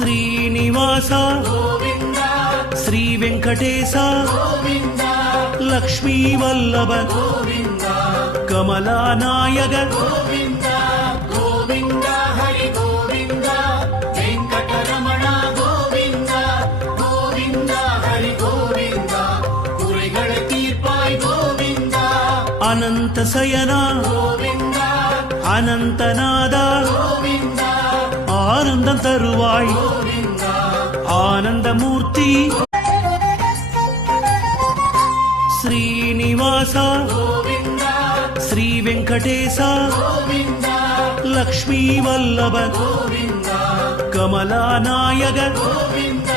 శ్రీనివాస గోవింద శ్రీ వెంకటేశ గోవింద లక్ష్మీ వల్లభ గోవింద కమలానాయక గోవింద గోవింద హరి గోవింద వెంకటరమణ గోవింద గోవింద హరి గోవింద குறைகளை தீர்ப்பாய் கோவிந்த అనంత శయన கோவிந்த అనంతనాద கோவிந்த ఆనందం తరువాయ్ கோவிந்த ఆనందమూర్తి శ్రీనివాస கோவிந்த శ్రీ వెంకటేశ கோவிந்த లక్ష్మీ వల్లభ கோவிந்த కమలానాయక கோவிந்த